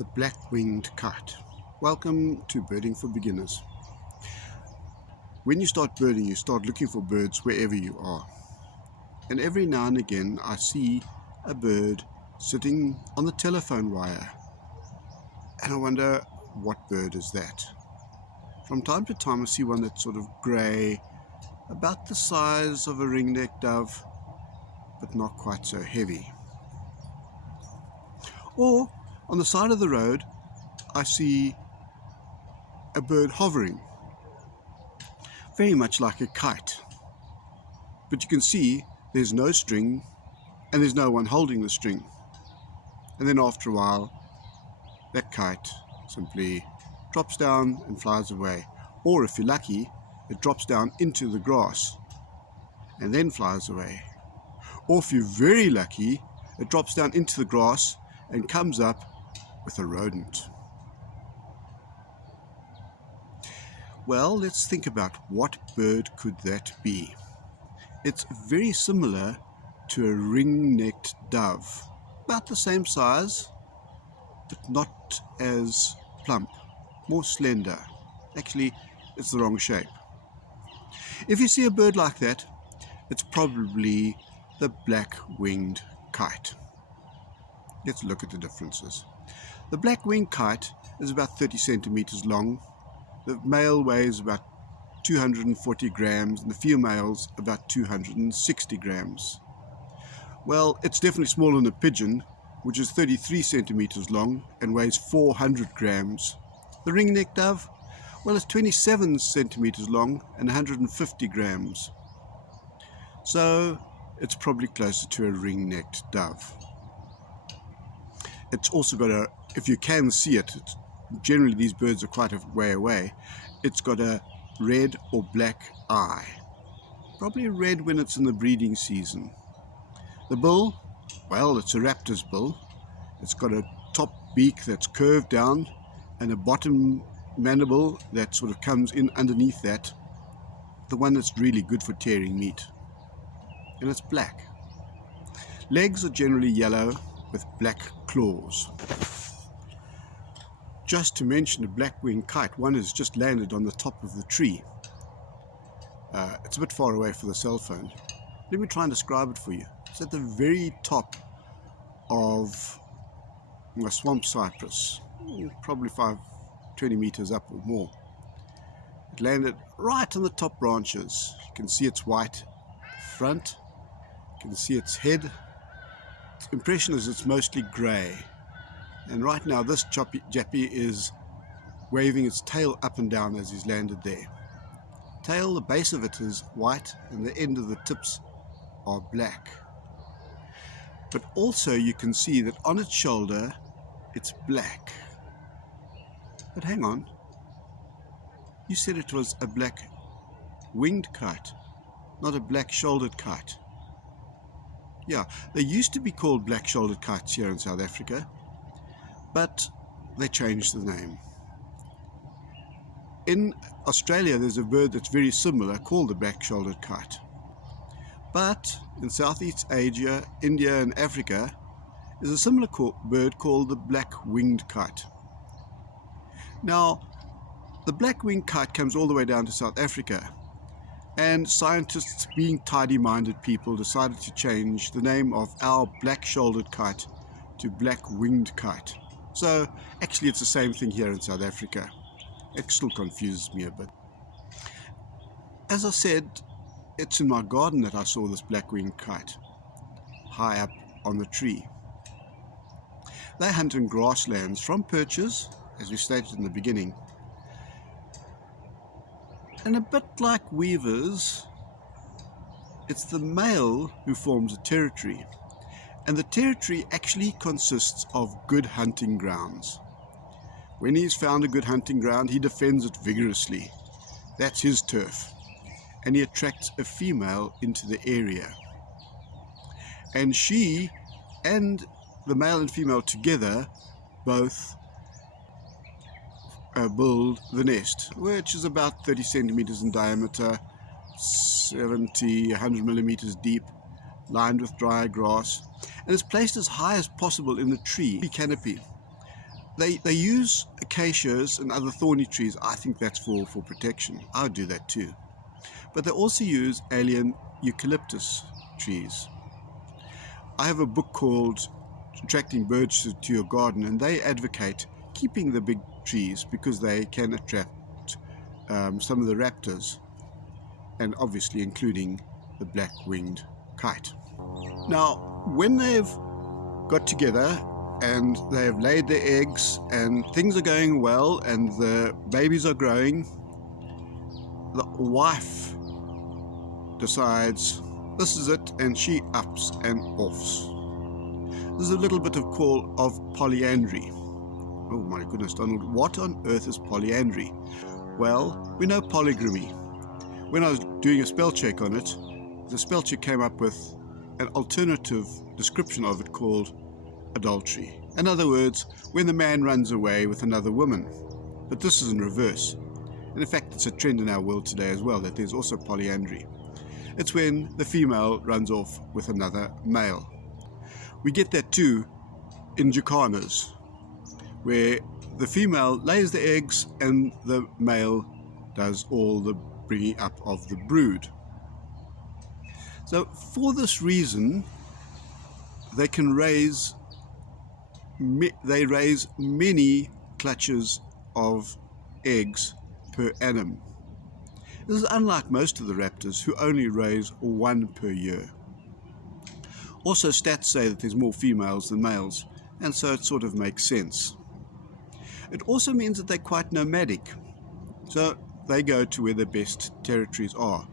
the black-winged kite. Welcome to Birding for Beginners. When you start birding, you start looking for birds wherever you are. And every now and again I see a bird sitting on the telephone wire. And I wonder, what bird is that? From time to time I see one that's sort of grey, about the size of a ring-necked dove, but not quite so heavy. Or on the side of the road I see a bird hovering, very much like a kite. But you can see there's no string and there's no one holding the string. And then after a while that kite simply drops down and flies away. Or if you're lucky, it drops down into the grass and then flies away. Or if you're very lucky, it drops down into the grass and comes up with a rodent. Well, let's think about what bird could that be. It's very similar to a ring-necked dove, about the same size, but not as plump, more slender. Actually, it's the wrong shape. If you see a bird like that, it's probably the black-winged kite. Let's look at the differences. The black-winged kite is about 30 centimeters long. The male weighs about 240 grams and the female's about 260 grams. Well, it's definitely smaller than a pigeon, which is 33 centimeters long and weighs 400 grams. The ring-necked dove, well, it's 27 centimeters long and 150 grams. So it's probably closer to a ring-necked dove. It's also got if you can see it, generally these birds are quite a way away, it's got a red or black eye. Probably red when it's in the breeding season. The bill, well, it's a Raptors bill. It's got a top beak that's curved down and a bottom mandible that sort of comes in underneath that, the one that's really good for tearing meat. And it's black. Legs are generally yellow with black claws. Just to mention a black-winged kite, one has just landed on the top of the tree. It's a bit far away for the cell phone. Let me try and describe it for you. It's at the very top of a swamp cypress, probably 20 meters up or more. It landed right on the top branches. You can see its white front, you can see its head. Its impression is it's mostly grey. And right now this jappy is waving its tail up and down as he's landed there. Tail, the base of it is white and the end of the tips are black. But also you can see that on its shoulder it's black. But hang on, you said it was a black-winged kite, not a black-shouldered kite. Yeah, they used to be called black-shouldered kites here in South Africa, but they changed the name. In Australia there's a bird that's very similar called the black-shouldered kite. But in Southeast Asia, India and Africa is a similar bird called the black-winged kite. Now, the black-winged kite comes all the way down to South Africa, and scientists, being tidy-minded people, decided to change the name of our black-shouldered kite to black-winged kite. So actually it's the same thing here in South Africa. It still confuses me a bit. As I said, it's in my garden that I saw this black-winged kite, high up on the tree. They hunt in grasslands from perches, as we stated in the beginning. And a bit like weavers, it's the male who forms a territory. And the territory actually consists of good hunting grounds. When he's found a good hunting ground, he defends it vigorously. That's his turf. And he attracts a female into the area. And she and the male and female together both build the nest, which is about 30 centimeters in diameter, 100 millimeters deep, lined with dry grass, and is placed as high as possible in the tree canopy. They use acacias and other thorny trees. I think that's for protection. I would do that too. But they also use alien eucalyptus trees. I have a book called Attracting Birds to Your Garden, and they advocate keeping the big trees because they can attract some of the raptors, and obviously including the black-winged kite. Now, when they've got together and they have laid their eggs and things are going well and the babies are growing, the wife decides this is it, and she ups and offs. There's a little bit of polyandry. Oh my goodness, Donald, what on earth is polyandry? Well, we know polygamy. When I was doing a spell check on it, the spell check came up with an alternative description of it called adultery. In other words, when the man runs away with another woman. But this is in reverse. And in fact, it's a trend in our world today as well, that there's also polyandry. It's when the female runs off with another male. We get that too in jacanas, where the female lays the eggs and the male does all the bringing up of the brood. So for this reason, they raise many clutches of eggs per annum. This is unlike most of the raptors, who only raise one per year. Also, stats say that there's more females than males, and so it sort of makes sense. It also means that they're quite nomadic, so they go to where the best territories are.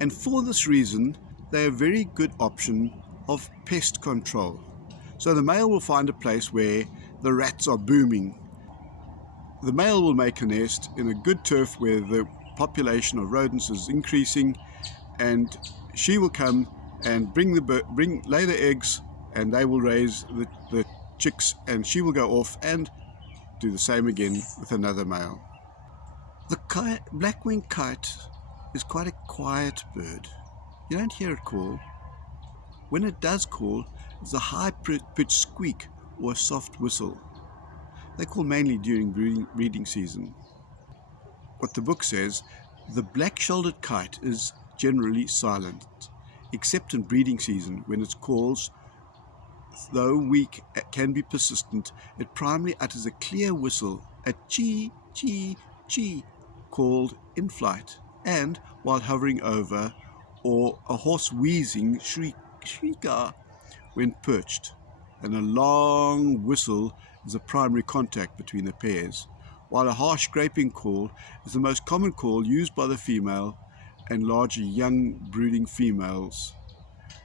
And for this reason, they're a very good option of pest control. So the male will find a place where the rats are booming. The male will make a nest in a good turf where the population of rodents is increasing, and she will come and lay the eggs, and they will raise the chicks, and she will go off and do the same again with another male. The black-wing kite is quite a quiet bird. You don't hear it call. When it does call, it's a high-pitched squeak or a soft whistle. They call mainly during breeding season. What the book says, the black-shouldered kite is generally silent, except in breeding season when its calls, though weak, can be persistent. It primarily utters a clear whistle, a chee, chee, chee, called in flight, and while hovering over, or a hoarse wheezing shrieker when perched. And a long whistle is a primary contact between the pairs, while a harsh scraping call is the most common call used by the female and larger young brooding females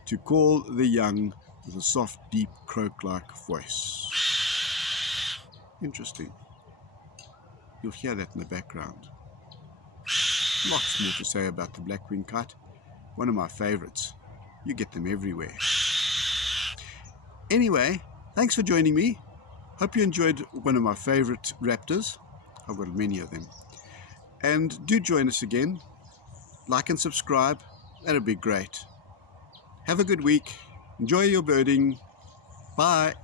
to call the young with a soft, deep, croak-like voice. Interesting. You'll hear that in the background. Lots more to say about the black-wing kite. One of my favorites. You get them everywhere. Anyway, thanks for joining me. Hope you enjoyed one of my favorite raptors. I've got many of them. And do join us again. Like and subscribe. That'd be great. Have a good week. Enjoy your birding. Bye.